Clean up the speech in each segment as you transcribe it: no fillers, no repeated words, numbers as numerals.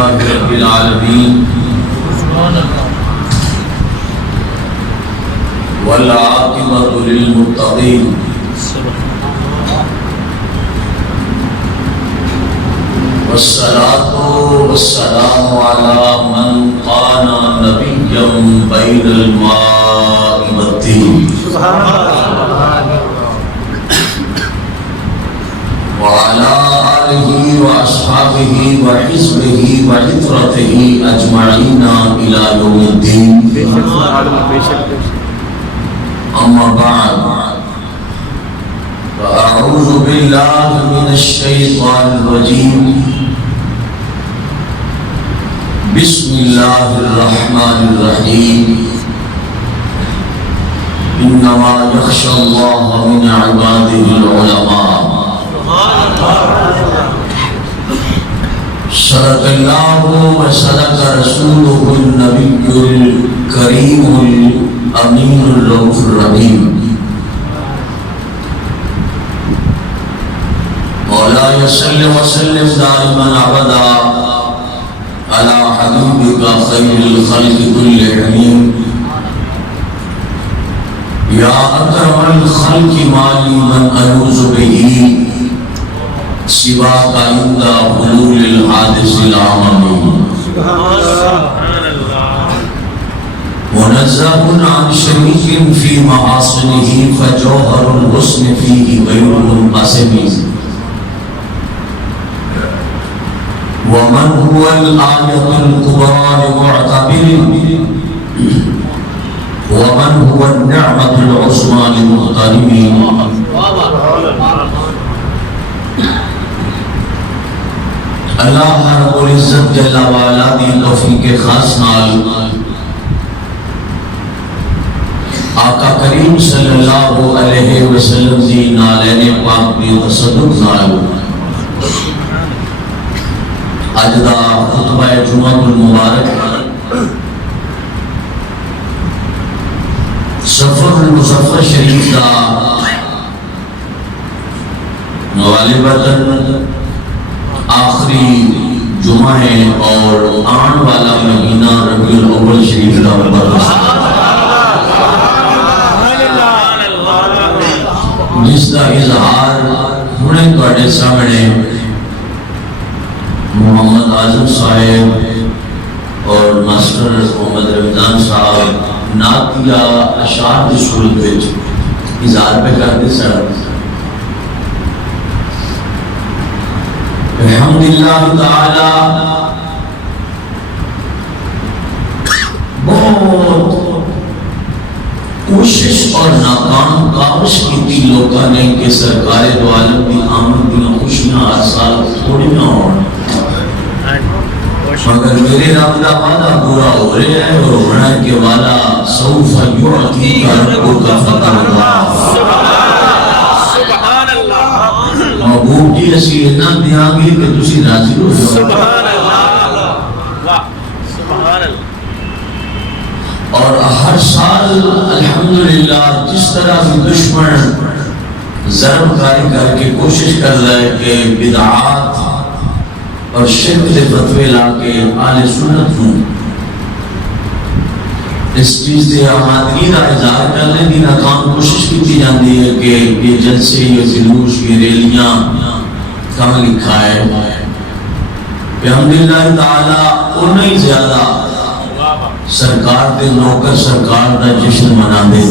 لله رب العالمين والعاقبة للمتقين والصلاة والسلام على من كان نبيا بين الماء والطين وعلى آله وأصحابه وحزبه وعترته أجمعين إلى يوم الدين. أما بعد فأعوذ بالله من الشيطان الرجيم. بسم الله الرحمن الرحيم. إنما يخشى الله من عباده العلماء. صدق الله وصدق رسوله النبي الكريم الأمين الرؤوف الرحيم. مولاي صل وسلم دائما أبدا على حبيبك خير الخلق كلهم يا أكرم الخلق مالي من ألوذ به سواك عند حلول الحادث العمم. منزه عن شريك في محاسنه فجوهر الحسن فيه غير منقسم. ومن هو الآية الكبرى لمعتبر ومن هو النعمة العظمى لمغتنم. اللہ رب العزت جل وعلا دی توفیق خاص نال آقا کریم صلی اللہ علیہ وسلم دی نالین پاک دی تصدق نال اج دا خطبہ جمعہ المبارک سفر المظفر شریف دا غالباً آخری جمعہ ہے اور آن والا مہینہ ربیع الاول شریف کا مبارک جس کا اظہار ہنے تواڈے سامنے محمد اعظم صاحب اور ماسٹر محمد رمضان صاحب نعتیہ اشعار کی صورت وچ اظہار پہ کرتے سن. الحمدللہ تعالی بہت کوشش اور ناکام کاوش کی لوگوں نے کہ سرکار دو عالم کی آمد دیا خوشیاں ہر سال تھوڑیاں ہوں مگر میرے رب کا وعدہ پورا ہو رہا ہے اور ہونا ہے کہ والا سوف یعطیک ربک فترضی. محبوب جی اسی اتنا دیاں گے کہ تسی راضی ہو جاؤ. سبحان اللہ سبحان اللہ. اور ہر سال الحمدللہ جس طرح بھی دشمن ضرب کاری کر کے کوشش کر رہا ہے کہ بدعات اور شرک کے فتوے لا کے اہل سنت ہوں اس چیز سے آمادگی کا اظہار کرنے کی ناکام کوشش کی جاتی ہے کہ یہ جلسے یہ جلوس یہ ریلیاں کم لکھا ہے. الحمدللہ تعالیٰ انہیں ہی زیادہ سرکار دے نوکر سرکار دا جشن منا دے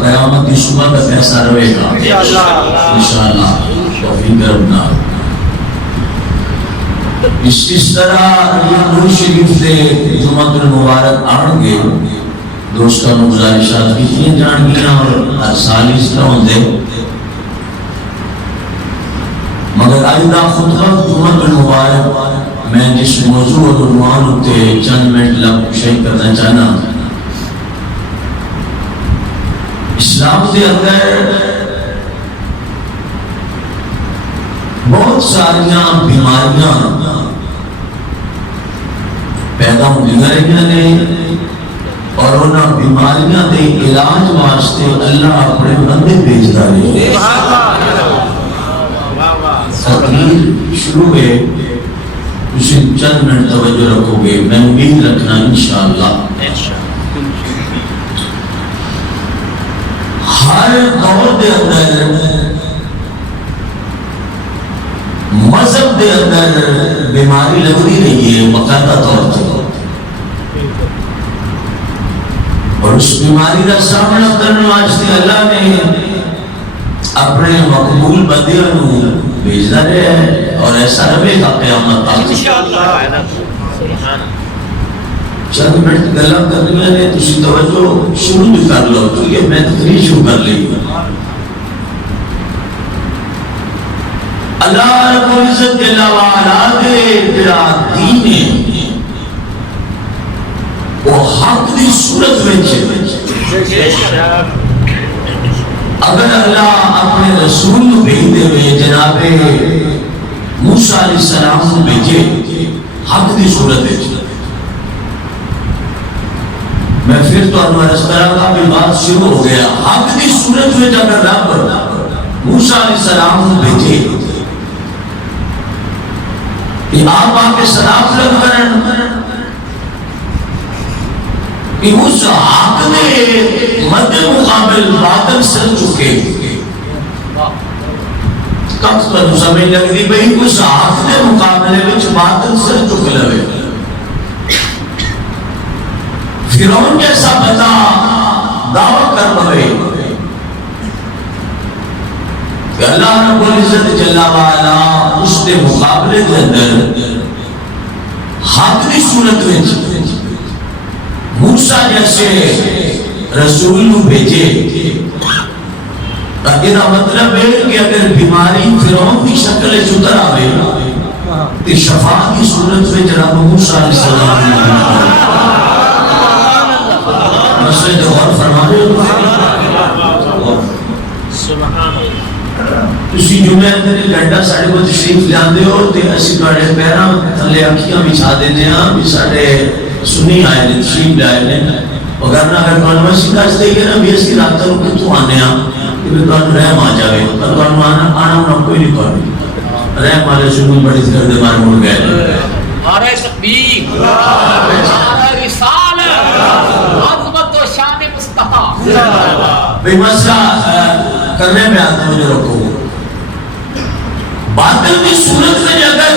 قیامت کی صبح کا پیسہ رہے گا انشاءاللہ توفیق ربنا. اس طرح یہ نور شریف سے جمعہ المبارک آن گے دوستوں نے گزارشات کی جان گیا اور ہر سال اس طرح ہوندے مگر آئندہ خطبہ جمعہ المبارک میں جس موضوع اور عنوان ہوتے چند منٹ لگ شیئر کرنا چاہنا. اسلام کے اندر بہت ساریاں بیماریاں پیدا ہوئی رہی نے اور انہاں بیماریاں دے علاج واسطے اللہ اپنے بندے بھیجدا ہے. تقریر شروع ہے اسی چند منٹ توجہ رکھو گے، میں امید رکھنا انشاءاللہ ہر دور دے اندر مذہب دے اندر بیماری لگتی رہی ہے باقاعدہ طور سے، اور اس بیماری کا سامنا کرنے واسطے اللہ نے اپنے مقبول بندیاں کو بھیجنا ہے، اور ایسا رہے گا قیامت تک۔ چند منٹ گلا کرنی ہے، تسی توجہ شروع بھی کر لو کیونکہ میں تقریر شروع کر لی۔ اللہ رب العزت جل وعلا دے تیرا دین ہے وہ حق دی صورت میں اگر اللہ اپنے رسول بھیجتے ہوئے جناب موسیٰ علیہ السلام بھیجے حق دی صورت ہے، میں پھر تو اس طرح کا بھی بات شروع ہو گیا، حق دی صورت میں جب رب موسیٰ علیہ السلام بھیجے کہ آپ آ کے سلام لگ کریں کہ اس حق نے مد مقابل باطل سر چکے، کب تو سمجھ لگتی بھئی اس حق نے مقابلے وچ باطل سر چک لوے۔ فرعون جیسا بتا دعویٰ کر پوے کہ اللہ رب العزت جل وعلا اس کے مقابلے کے اندر حق کی صورت میں موسیٰ جیسے رسول کو بھیجے۔ یہ مطلب ہے کہ اگر بیماری فرعون کی شکل اتر آئے تو شفا کی صورت میں جناب موسیٰ علیہ السلام مسئلے جو غور فرما رہے ہو تسی جمعہ اندر گھنٹہ ساڑھے کو تشریف لیاندے ہو تے اسی بڑے پیرا تھلے اکھیاں بچھا دینے ہاں بھی ساڑھے سنی آئے نے تشریف لائے نے، اگر نہ اگر کانوہ سکھاس دے گے نا بھی اسی رابطہ رو کہ تو آنے ہاں کہ بھی کانو رحم آ جاوے، پر کانو آنا انہوں کوئی نہیں پڑھ رحم آلے شکل بڑی ذکر دے مار مڑ گئے نعرہ تکبیر، نعرہ رسالت، عظمت و شان مصطفیٰ۔ بھئی مسئلہ کرنے میں آتا مجھے رکھو، باطل کی صورت میں اگر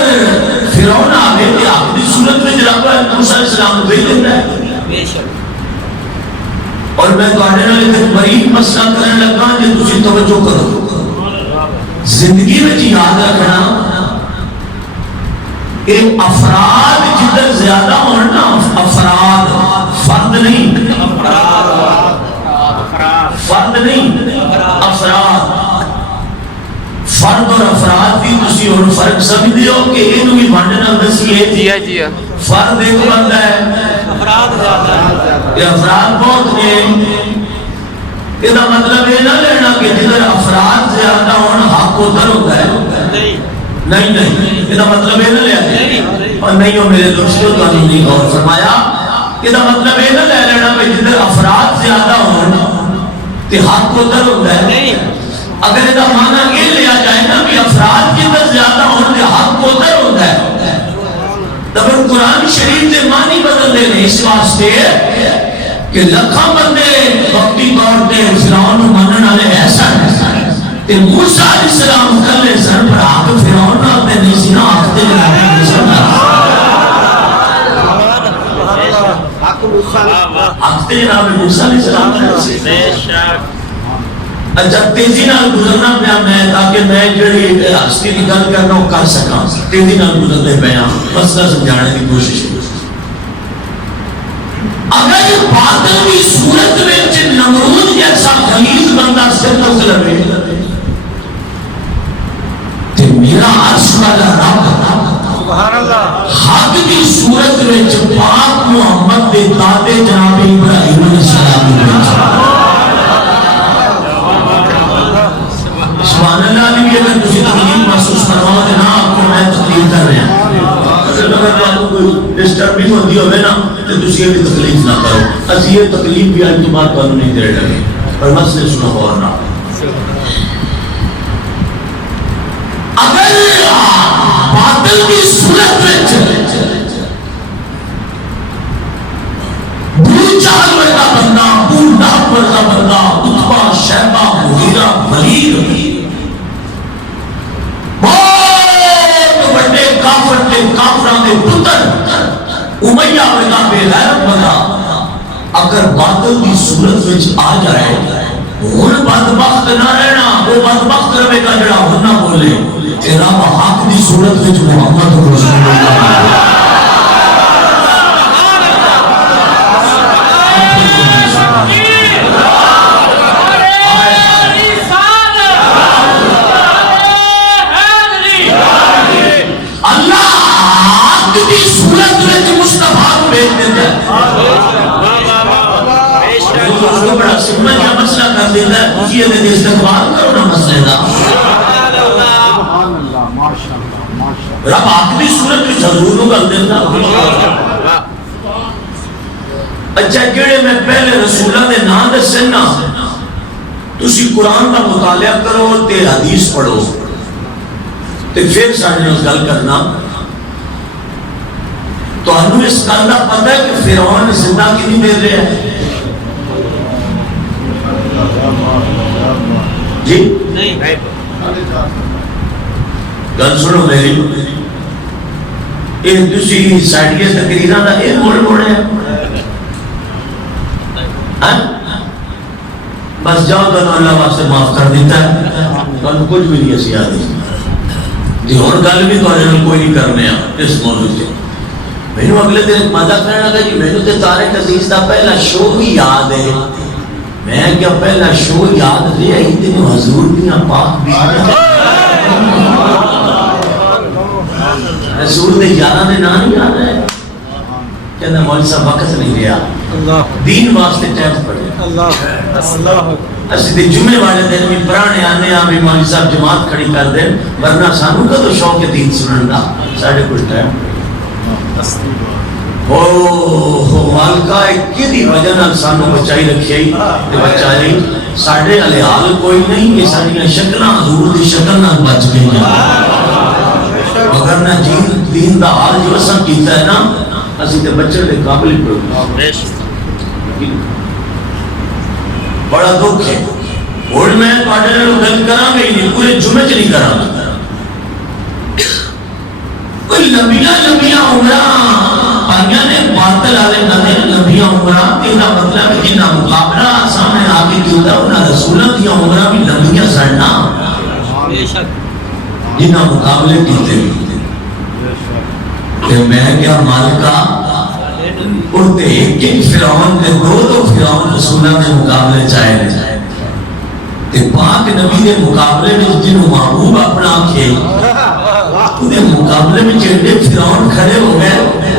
فرعون آگے کہ آپ کی صورت میں جناب موسیٰ علیہ السلام کو بھیج دیتا ہے، اور میں کہنے نہ لیتے بریق مسئلہ کرنے لگا کہ تجھے توجہ کرو، زندگی میں یاد رکھنا ایک افراد جدر زیادہ ہونا، افراد فرد نہیں، فرد نہیں افراد، فرد اور افراد بھی تسی اور فرق سمجھ دیو کہ انہوں بھی بانڈنا دسی ہے، فرد ایک بندہ ہے، یہ افراد بہت ہیں۔ یہ مطلب یہ نہ لینا کہ جدر افراد زیادہ ہونا حق ادھر ہوتا ہے، نہیں نہیں، یہ مطلب یہ نہ لیا اور نہیں ہو میرے دوستوں تو نہیں غور فرمایا، یہ مطلب یہ نہ لینا کہ جدر افراد زیادہ ہونا کہ حق ادھر ہوتا ہے۔ اگر یہ معنی یہ لیا جائے نا کہ افراد جدر زیادہ ہونا کہ حق ادھر ہوتا ہے، تب قرآن شریف کے معنی بدل دینے اس واسطے کہ لکھاں بندے وقتی طور پہ فرعون منن والے ایسا ہے کہ موسیٰ علیہ السلام کلے سر پر آگ فرعون نہ نہیں سی نہ آفتے جناب موسیٰ علیہ السلام اچھا تیزی نال گزرنا پیا میں تاکہ میں جڑی ہستی کی گل کرنا وہ کر سکاں، تیزی نال گزرنے پیا مسئلہ سمجھانے کی کوشش کی۔ اگر باطل کی صورت میں نمرود جیسا غلیظ بندہ سر نہ لگے تو میرا عرش والا رب حق کی صورت میں پاک محمد دے دادے جناب ابراہیم علیہ السلام سبحان اللہ علیہ اگر تجھے تقلیم محسوس کرواؤ دے نا آپ کو میں تقلیم کر رہے ہیں، اگر آپ کوئی ڈسٹربنگ ہوتی ہوئے نا تو تجھے بھی تقلیم نہ کرو، اس یہ تقلیم بھی آج تمہار قانون نہیں دے لگے اور مسئلے سنو اور نہ۔ اگر باطل کی صورت میں کافراں دے پتر امیہ ورگا بے غیرت بندہ اگر باطل کی صورت وچ آ جائے ہن بدبخت نہ رہنا، وہ بدبخت رہے گا جڑا ہن نہ بولے کہ رب حق دی صورت وچ محمد رسول اللہ بڑا سمجھ کا مسئلہ کر دیتا ہے، اسی عدد استغفار کرو نا مسئلہ دا رب آخری صورت کی ضروروں کر دیتا۔ اچھا جڑے میں پہلے رسولہ دے نام دے سننا تسی قرآن کا مطالعہ کرو تے حدیث پڑھو تے پھر ساڑھے اس گل کرنا تو انہوں اس گل کا پتہ ہے کہ فرعون زندہ کی نہیں دے رہے ہیں جی نہیں گل سنو میری یہ تسی سائڈیے تقریرہ دا یہ موڑ ہے بس جاؤ تو اللہ واسطے معاف کر دیتا ہے کل کچھ بھی نہیں ایسی آدھی جی اور گل بھی تو کوئی نہیں کرنے اس موضوع سے میں نے اگلے دن مدہ کرنے لگا جی میں نے تے طارق عزیز دا پہلا شو بھی یاد ہے میں کیا پہلا شو یاد رہا ہی تین حضور دیاں پاک بھی رسول دے یارہ دے نام یاد ہے کہنا مولوی صاحب وقت نہیں رہا دین واسطے ٹائم پڑے اسی دے جمعے والے دن بھی پرانے آنے بھی مولوی صاحب جماعت کھڑی کر دیں ورنہ سانو کا تو شوق ہے دین سنن دا ساڑھے کچھ ٹائم مالکہ کی دی وجہ نال سانو بچائی رکھیائی تے بچائی ساڑھے علی حال کوئی نہیں یہ ساڑھیاں شکلہ حضور دی شکل نال بچ گئی ہیں مگر نہ دین دا حال جو اساں کیتا ہے نا اسی تے بچے دے قابل پڑھو بڑا دکھ ہے اور میں پاڑھے لوگ گل کراں گئی نہیں پورے جمعہ چ نہیں کراں کوئی لمبیاں عمرہ پائیاں نے باطل آلے کہتے ہیں لمبیاں عمرہ تیرا مطلب ہے جنہ مقابلہ سامنے آگے کیوں دا انہا رسولہ دیا عمرہ بھی لمبیاں سڑنا جنہ مقابلے کیتے ہیں کہ میں کیا مالکہ اڑتے ایک فرعون کے دو فرعون رسولہ کے مقابلے چاہے رہے کہ پاک نبی کے مقابلے میں جنہوں محبوب اپنا کھیل انہیں مقابلے میں چہرے فرعون کھڑے ہو گئے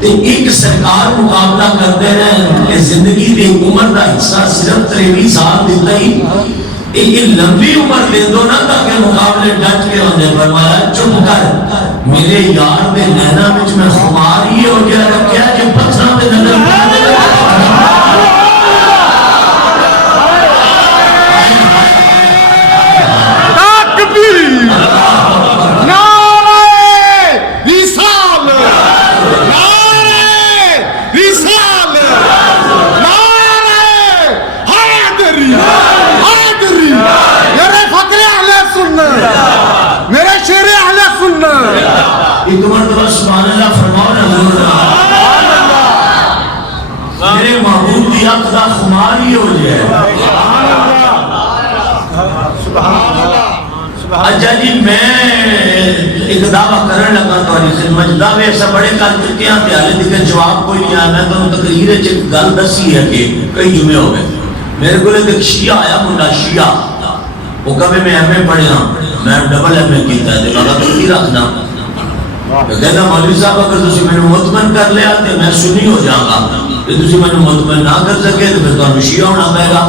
تو ایک سرکار مقابلہ کرتے ہیں کہ زندگی دے عمر دا حصہ صرف 23 سال دیتا ہی ایک لمبی عمر دے دو نا تاکہ مقابلے ڈٹ کے ہونے فرمایا چپ کر میرے یار دے نینا وچ میں خمار ہی ہو گیا رکھیا کہ پتھراں تے نظر ایک مرتبہ سبحان اللہ فرماؤ نا میرے محبوب دی آنکھ دا خمار ہی ہو جائے اچھا جی میں ایک دعویٰ کرنے لگا تواری خدمت دعوے ایسا بڑے کر چکے ہیں تیالے دیکھیں جواب کوئی نہیں آیا میں تو تقریر چک گل دسی ہے کہ کئی جمعے ہو گئے میرے کو لئے ایک شیعہ آیا منڈا شیعہ وہ کبھی میں ایم اے پڑھے ہاں میں ڈبل ایم اے کیتا ہے دیکھا تو نہیں رکھنا کہتا مولوی صاحب اگر تسی میں نے مطمئن کر لیا تو میں سنی ہو جاؤں گا کہ تسی میں نے مطمئن نہ کر سکے تو پھر تو ہم شیعہ ہونا پائے گا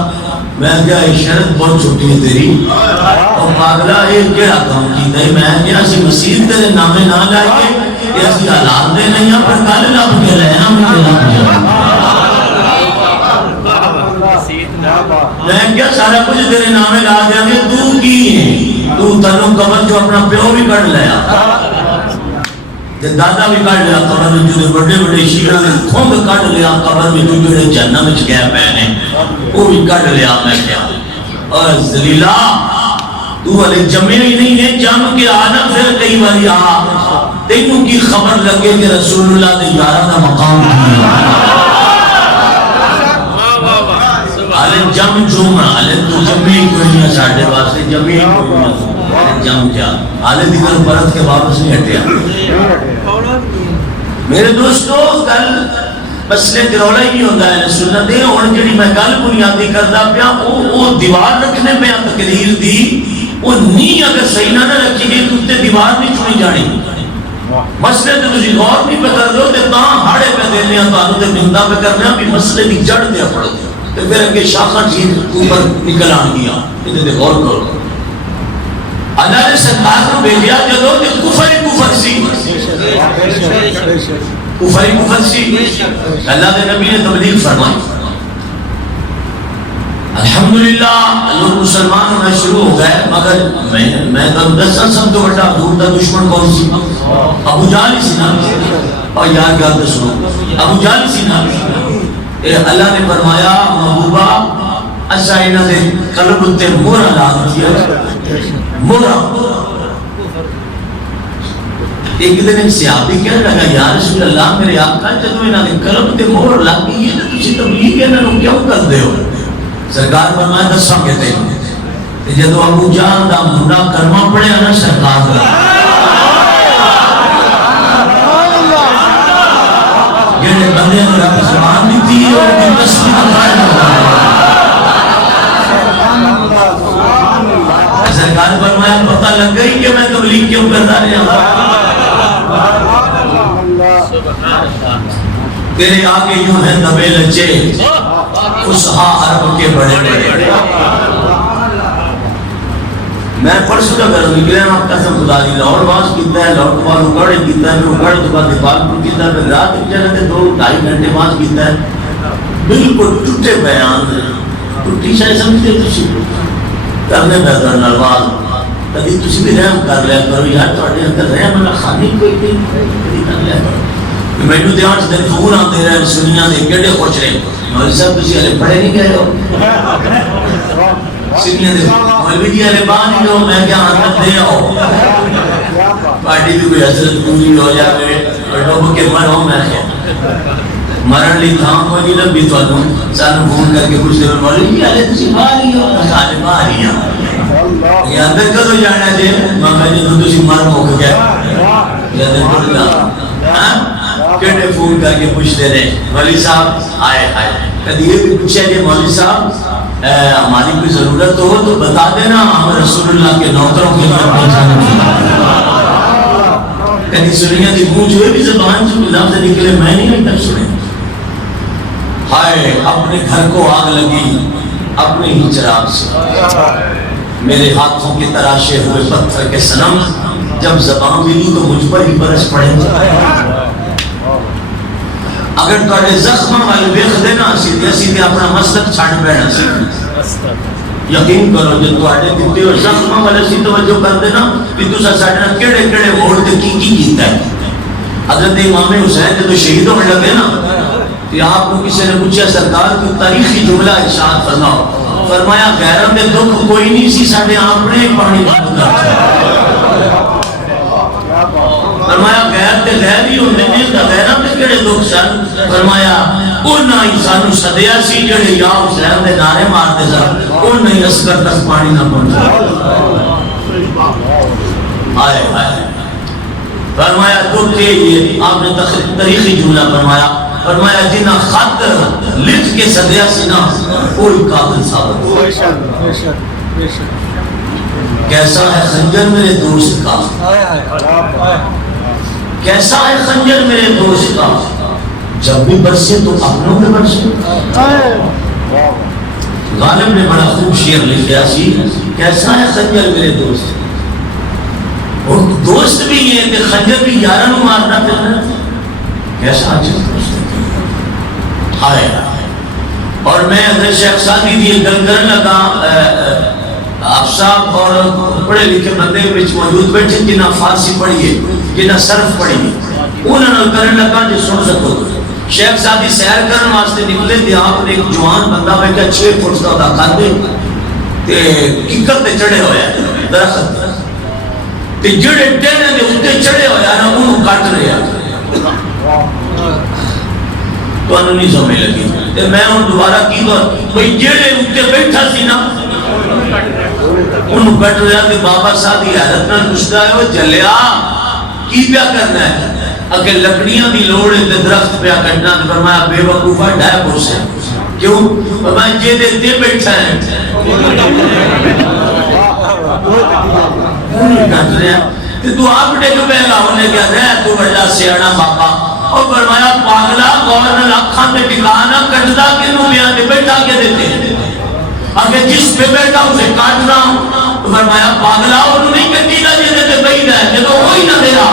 میں کیا شرط بہت چھوٹی ہے تیری اور پاگلہ ایک کیا کام کی نہیں میں کیا اسی مسیح تیرے نامے نہ لائے کہ اسی حالات دے نہیں ہیں پر کالے لاب کے رہے ہیں میں کیا سارا کچھ تیرے نامے لا دیا گے تو کی ہے تو تنو قبر جو اپنا پیو بھی کر لیا دادا بھی کٹ لیا قبر میں جو بڑے بڑے شیعہ نے کھونگ کٹ لیا قبر میں جو جڑے جنہ میں گیا پہنے وہ بھی کٹ لیا میں کیا اور ذلیلہ تو والے جمعے ہی نہیں ہے جم کے آنا پھر کئی باری آ تینوں کی خبر لگے کہ رسول اللہ نے یارہ کا مقام کیا آلے جم جمع آلے تو جمعی کوئی نہیں ساڑھے واسطے جمعی کوئی نہیں جم کیا آلے دیگر پرت کے واپس نہیں ہٹیا میرے دوستو کل مسئلے درولا ہی ہوتا ہے سنت ہے اور جڑی میں گل بنیادی کردا پیا وہ دیوار رکھنے میں تقریر دی وہ نہیں اگر صحیح نہ رکھی گئی تو تے دیوار نہیں چھوڑی جانی مسئلے تے تسی غور نہیں پہ کر دو تے تاں ہاڑے پہ دینے ہیں تانوں تے نندا پہ کرنے ہیں بھی مسئلے کی جڑ دیا پڑ دیا تے پھر اگے شاخہ چیز اوپر نکل آن گیا تے غور کرو اللہ نے سرکار کو بھیجیا جدو تے کفر سی کفر سی اللہ کے نبی نے تبلیغ فرمائی الحمدللہ لوگ مسلمان ہونا شروع ہو گئے مگر میں دسا سب تو بڑا دور کا دشمن کون سی ابو جہل ہی سی نا اور یاد گل سنو ابو جہل سی نا اللہ نے فرمایا محبوبہ اچھا انہاں دے قلب تے مہر لا دیا مہر ایک دن ایک صحابی کہنے لگا یا رسول اللہ میرے آقا جدو انہاں دے قلب تے مہر لگ گئی ہے تو تسی تبلیغ انہاں نوں کیوں کردے ہو سرکار فرمایا دساں کہتے ہیں جدو ابو جہل دا منڈا کلمہ پڑھیا نا سرکار دا جڑے بندے نے رب زبان دیتی ہے اور بھی تسلیم سرکار فرمایا پتہ لگ گئی کہ میں تبلیغ کیوں کرتا رہا تیرے آگے یوں ہیں دبے لچے اسہا عرب کے بڑے بڑے میں پرسوں کا گھر نکلے ہیں آپ قسم خدا دی لاہور باز کیتا ہے لاہور باز اکڑے کیتا ہے پھر اکڑے تو بعد دیپالپور کیتا ہے پھر رات ایک جگہ تے 2-2.5 گھنٹے باز کیتا ہے بالکل ٹوٹے بیان ٹوٹی شاید سمجھتے تسی کرنے بہتر نرواز کدی تسی بھی رحم کر لیا کرو یار تواڈے اندر رحم اللہ خانی کوئی نہیں کدی کر لیا کرو مینوں تے 8 دن فون آتے رہے سنیاں دے کیڑے خوش رہے مولوی صاحب تسی ہلے پڑھے نہیں گئے ہو سنیاں دے مولوی جی ہلے باہر نہیں ہو میں کیا آنت دے آؤ پارٹی بھی کوئی حضرت پوری ہو جائے اور ڈوب کے مرو میں کیا مرن لی تھام کو نہیں لبی تو انہوں سانو فون کر کے کچھ دے مولوی جی ہلے تسی باہر ہی ہو سارے باہر ہی ہو یہ اندر کدو جانا جے ماما جی تو تسی مر موک گئے یہ اندر پڑھ جا کہنے فون کر کے پوچھتے رہے مولوی صاحب آئے آئے کدی یہ بھی پوچھے کہ مولوی صاحب ہماری کوئی ضرورت ہو تو بتا دینا ہم رسول اللہ کے نوکروں کے اندر پہنچانے کدی سنیاں دی منہ جو بھی زبان جو لفظ نکلے میں نہیں تک سنے ہائے اپنے گھر کو آگ لگی اپنے ہی چراغ سے میرے ہاتھوں کے تراشے ہوئے پتھر کے صنم جب زبان ملی تو مجھ پر ہی برس پڑے اگر تواڈے زخم والے ویکھ دینا سیدھے سیدھے اپنا مسلک چھڈ بیٹھنا سی یقین کرو جے تواڈے دتے ہو زخم والے سی توجہ کر دینا کہ تساں ساڈے نال کیڑے کیڑے موڑ تے کی کیتا ہے حضرت امام حسین جب شہید ہونے لگے نا کہ آپ کو کسی نے پوچھا سرکار کوئی تاریخی جملہ ارشاد فرماؤ فرمایا غیروں میں دکھ کوئی نہیں سی ساڈے اپنے پانی فرمایا غیر تے غیر ہی ہوندے نے تے غیراں تے کیڑے دکھ سن فرمایا انہاں ہی سانو سدیا سی جڑے یا حسین دے نعرے مارتے سن انہاں ہی عسکر تک پانی نہ پہنچا ہائے ہائے فرمایا دکھ یہ آپ نے تاریخی جملہ فرمایا جنہ خط لکھ کے سدیا سی نا کوئی قاتل ثابت کیسا ہے خنجر میرے دوست کا کیسا ہے خنجر میرے دوست کا جب بھی برسے تو اپنوں میں برسے غالب نے بڑا خوب شعر لکھا سی کیسا ہے خنجر میرے دوست اور دوست بھی یہ کہ خنجر بھی یارہ مارنا پھرنا کیسا اچھا دوست ہائے اور میں حضرت شیخ سادی دی گل کرنے لگا آپ صاحب اور پڑھے لکھے بندے وچ موجود بیٹھے جنہاں فارسی پڑھیے جنہاں صرف پڑھیے انہوں نے کرنے لگا جو سن سکو شیخ سادی سیر کرنے واسطے نکلے تھے آپ نے ایک جوان بندہ بیٹھا 6 فٹ کا کھاتے تے ککر تے چڑھے ہوئے درخت تے جڑے ٹینے دے اوتے چڑھے ہویا نا انہوں کٹ رہے ہیں. تو انہوں نہیں سمجھ لگی. تے میں ہوں دوبارہ کی دور بھئی جڑے اوتے بیٹھا سی نا انہوں کٹ رہے ہیں. تے بابا صاحب کی حیرت نہ پوچھتا ہے وہ جلیا کی پیا کرنا ہے؟ اگر لکڑیاں دی لوڑ ہے تے درخت پیا کٹنا. تے فرمایا بے وقوفا ڈھائے پوچھے کیوں؟ فرمایا جے دے تے بیٹھا ہے کٹ رہے ہیں. تو آپ نے جو پہلا ہونے کیا رہا تو بڑا سیانا بابا اور فرمایا پاگلا گورن لاکھاں میں ٹکانا کٹدا کنوں بیان دے بیٹھا کے دیتے اگر جس پہ بیٹھا اسے کاٹ رہا ہوں. تو فرمایا پاگلا انہوں نہیں کٹی دا جیسے تے بیٹھا ہے کہ تو وہی نہ میرا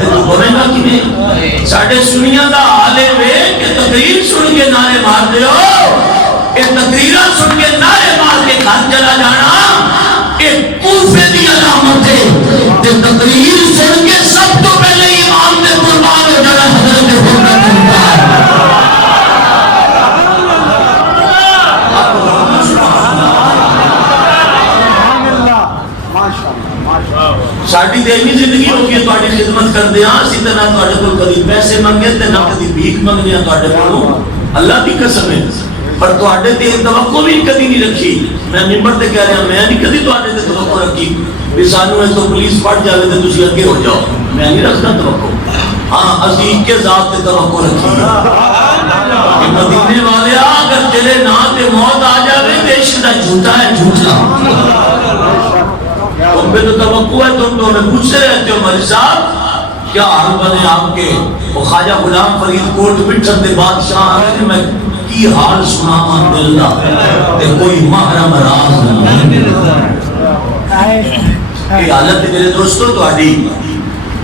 تو بولے گا کہ نہیں. ساڑھے سنیاں دا حالے وے کہ تقریر سن کے نعرے مار دے ہو. یہ تقریرہ سن کے نعرے مار کے گھر چلا جانا ایک کوفے دی علامت ہے. تے تقریر سن کے سب تو پہلے امام نے قربان ہو جانا حضرت محمد ساڑھی دیمی زندگی ہوگی تواڈی خدمت کر دیا. اسی طرح تواڈے کول کبھی پیسے منگے تے نہ کبھی بھیک منگنے تواڈے کولوں اللہ دی قسم ہے. پر تواڈے تے توقع بھی کبھی نہیں رکھی. میں ممبر تے کہہ رہا میں نہیں کبھی تواڈے تے توقع رکھی بھی سانو اس تو پولیس پڑ جاوے تے تسی اگے ہو جاؤ. میں نہیں رکھتا توقع. ہاں عزیز کے ذات تے توقع رکھی کہ مدینے والے اگر تیرے نا تے موت آ جاوے تے عشق دا جھوٹا ہے جھوٹا. تم پہ تو توقع ہے. تم تو ہمیں پوچھتے رہتے ہو مولوی صاحب کیا حال بنے آپ کے. وہ خواجہ غلام فرید کوٹ مٹھن دے بادشاہ آئے میں کی حال سنا من دل دا تے کوئی محرم راز نہیں. یہ حالت میرے دوستو تواڈی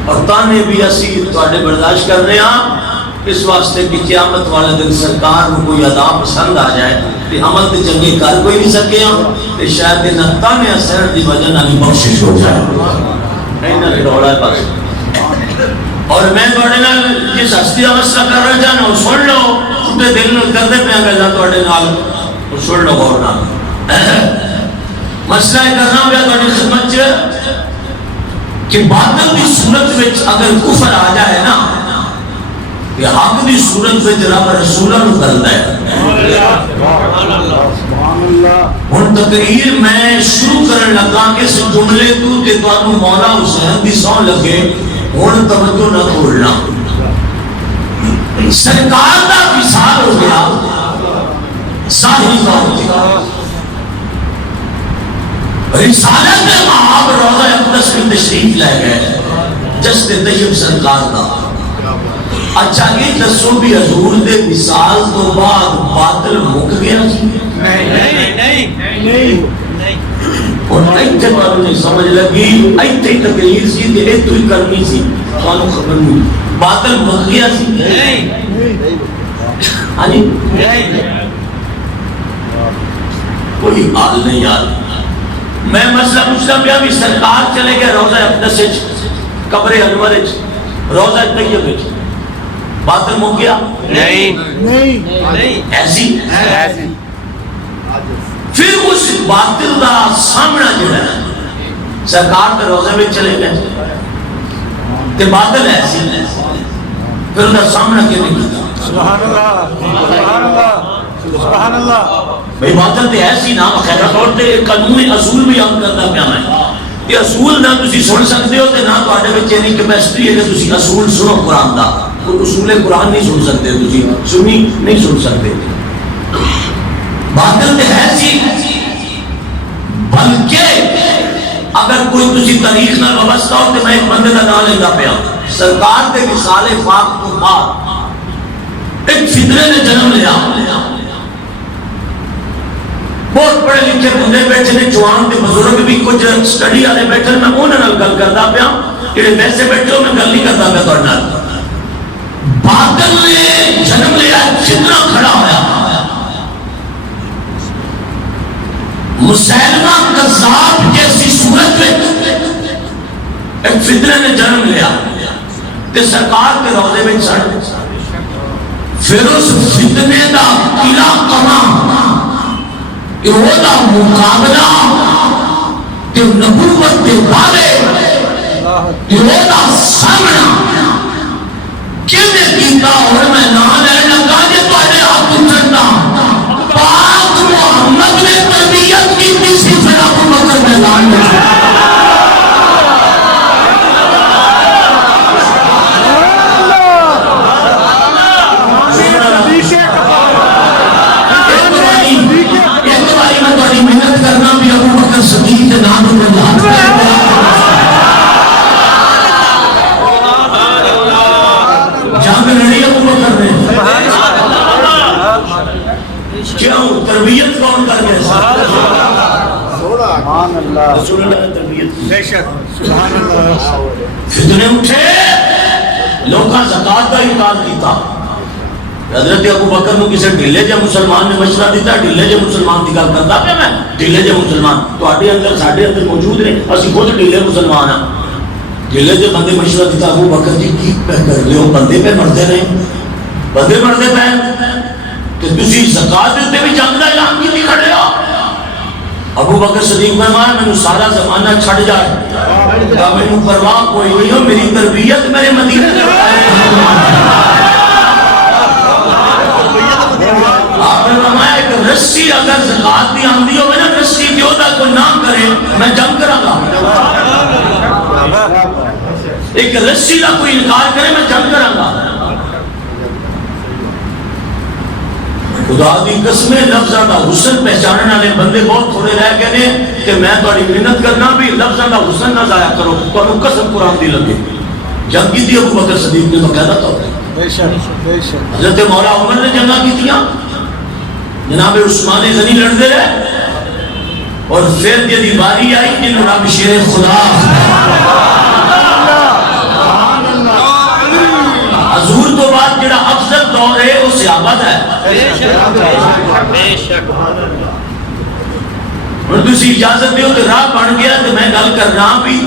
اور تانے بھی اسی تواڈے برداشت کر رہے ہیں اس واسطے کہ قیامت والے دن سرکار کو کوئی ادا پسند آ جائے کہ عمل تے چنگے کر کوئی نہیں سکے تے شاید ان تانے اثر دی وجہ نال بخشش ہو جائے. اینا روڑا ہے بس. اور میں تواڈے نال جس ہستی دا مسئلہ کر رہا جانا وہ سن لو تے دل نال کردے پیا گلا تواڈے نال وہ سن لو غور نال. مسئلہ کرنا پیا تواڈی خدمت چ کہ باطل دی صورت وچ اگر کفر آ جائے نا کہ حق دی صورت وچ رب رسولاں نوں کردا ہے. ہن تقریر میں شروع کرن لگا کہ اس جملے تو کہ تانوں مولا حسین دی سو لگے ہن توجہ نہ کھولنا. سرکار دا وصال ہو گیا ظاہری طور پہ. رسالت مآب روضہ اقدس میں تشریف لے گئے جسد طیب سرکار دا. اچھا یہ دسو بھی حضور دے وصال تو بعد باطل مک گیا سی؟ نہیں. اور ایتھے والوں نے سمجھ لگی ایتھے تقریر سی تے ایتھے ہی کرنی سی تانوں خبر نہیں باطل مک گیا سی؟ نہیں. ہاں جی کوئی حال نہیں یار. میں مسئلہ پوچھتا پیا بھی سرکار چلے گئے روضہ اقدس وچ قبر انور وچ روضہ طیب وچ باطل مک گیا؟ نہیں. ایسی پھر اس باطل دا سامنا جڑا ہے سرکار تے روضے وچ چلے گئے تے باطل ایسی پھر دا سامنا کیویں کیتا؟ سبحان اللہ سبحان اللہ سبحان اللہ. بھئی باطل تے ایسی نہ خیر طور تے قانون اصول بھی یاد کرتا پیا میں. یہ اصول نہ تسی سن سکتے ہو تے نہ تواڈے وچ اینی کیپیسٹی ہے کہ تسی اصول سنو قرآن دا. اصول قرآن نہیں سن سکتے تسی سنی نہیں سن سکتے. باطل تے ایسی بلکہ اگر کوئی تسی تاریخ نال وابستہ ہو تے میں ایک بندے دا نام لینا پیا سرکار دے وصال پاک تو بعد ایک فتنے نے جنم لیا. بہت پڑھے لکھے بندے بیٹھے نے جوان تے بزرگ بھی کچھ سٹڈی والے بیٹھے میں انہاں نال گل کردا پیا جڑے ویسے بیٹھے ہو میں گل نہیں کردا پیا تہاڈے نال. باطل نے جنم لیا فتنہ کھڑا ہویا مسیلمہ کذاب جیسی صورت میں ایک فتنے نے جنم لیا تے سرکار کے روضے میں چڑھ. پھر اس فتنے دا قلعہ کما دا مقابلہ کہ نبوت کے دعوے سامنا کیتا اور میں نام لینا لگا کہ تھوڑے ہاتھ اٹھنا پاک محمد نے تربیت کی تیسری پھر ابو بکر میدان میں ایک باری میں تھوڑی محنت کرنا بھی ابو بکر صدیق کے نام میں یاد کیوں تربیت کون کر گئے رسول اللہ نے تربیت کی فتنے اٹھے لوگاں زکات کا انکار کیتا حضرت ابو بکر کو کسی ڈھیلے جے مسلمان نے مشورہ دیتا ڈھیلے جے مسلمان کی گل کرتا پیا میں ڈھیلے جے مسلمان تواڈے اندر ساڈے اندر موجود نے اسی خود ڈھیلے مسلمان ہاں ڈھیلے جے بندے مشورہ دیتا ابو بکر جی کی کر رہے ہو بندے پہ مرتے نہیں بندے مرتے پہ کہ تسی زکات دے بھی جنگ دا اعلان کیتی کھڑے ہو ابو بکر صدیق فرمایا مینوں سارا زمانہ چھڈ جائے تا مینوں پرواہ کوئی نہیں ہو میری تربیت میرے مدینے آپ نے فرمایا ایک رسی اگر زکات دی آندی ہو نا رسی دیو دا کوئی نہ کرے میں جنگ کراں گا ایک رسی دا کوئی انکار کرے میں جنگ کراں گا خدا دی قسمیں لفظاں دا حسن پہچاننے والے بندے بہت تھوڑے رہ گئے نے کہ میں تھوڑی محنت کرنا بھی لفظاں دا حسن نہ ضائع کرو تانوں قسم قرآن دی لگے جنگ کی ابو بکر صدیق نے باقاعدہ طور پہ حضرت مولا عمر نے جنگاں کیتیاں جناب عثمان غنی لڑتے رہے اور پھر جدی باری آئی جنہوں رب شیر خدا حضور تو بعد جڑا افضل دور ہے وہ صحابہ ہے اور تسی اجازت دیو کہ راہ بن گیا تو میں گل کرنا بھی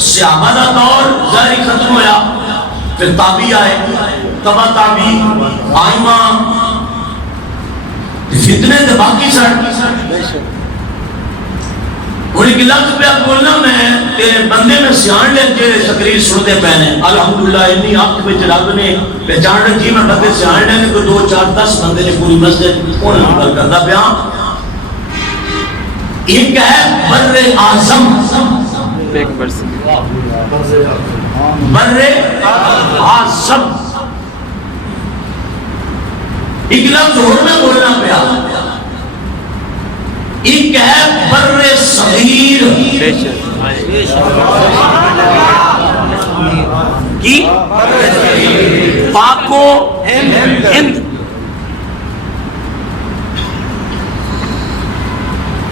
صحابہ دا دور ظاہری ختم ہویا پھر تابعی آئے تبا تابعی آئمہ فتنے دے باقی سڑ اور ایک لفظ پہ بولنا میں تیرے بندے میں سیان لے کے تقریر سنتے پہنے الحمدللہ اتنی آپ کے رب نے پہچان رکھی میں بندے سیان لے کے 2 4 10 بندے نے پوری مسجد کون نمبر کرتا پیا ایک ہے بر اعظم بر اعظم ایک لفظ اور میں بولنا پیا ایک ہے بر صغیر کی پاک و ہند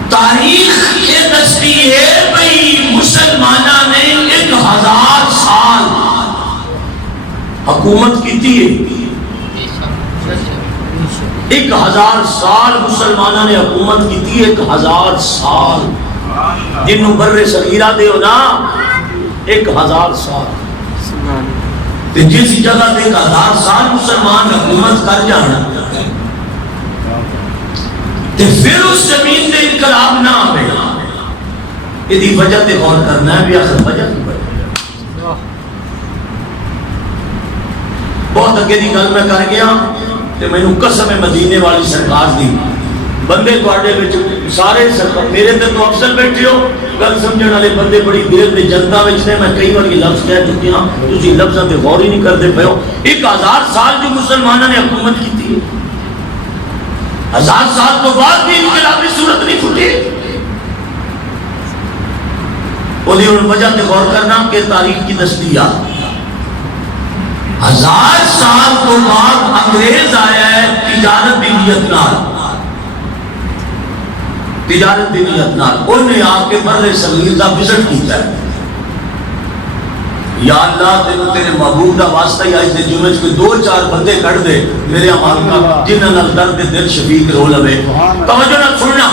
تاریخ یہ دستی ہے بھئی مسلمانہ نے 1000 سال حکومت کی تھی 1000 سال مسلمانہ نے حکومت کی تھی 1000 سال جنہوں بر صغیرہ دے ہو نا 1000 سال جس جگہ دے 1000 سال مسلمان حکومت کر جانا پھر اس زمین دے انقلاب نہ آئے یہ دی وجہ تے غور کرنا ہے بھی آخر وجہ کی وجہ بہت اگے دی گل میں کر گیا تے میں نو قسم مدینے والی سرکار دی بندے تواڈے وچ سارے سرکار میرے تے تو افضل بیٹھے ہو گل سمجھن والے بندے بڑی دیر دے جنتا وچ نے میں کئی بار یہ لفظ کہہ چکی ہاں تسی لفظاں تے غور ہی نہیں کرتے پئے ہو 1000 سال جو مسلمانوں نے حکومت کی تھی 1000 سال تو بعد بھی انقلابی صورت نہیں پھٹی وہی وجہ تے غور کرنا کہ تاریخ کی دستیات 1000 سال تو بعد انگریز آیا ہے تجارت دی نیت نال تجارت دی نیت نال انہیں آ کے بر صغیر دا وزٹ کیتا ہے یا اللہ تیرے محبوب دا واسطہ ہی آج دے جمعے کوئی 2 4 بندے کر دے میرے امان کا جنہاں نال درد دل شفیق رو لوے توجہ نہ سننا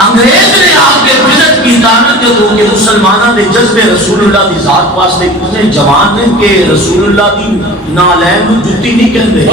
انگریز نے آپ کے وزٹ کی دانت جو کہ مسلمانہ نے جذب رسول اللہ دی ذات واسطے اتنے جوان نے کہ رسول اللہ دی نالین جتی نہیں کہندے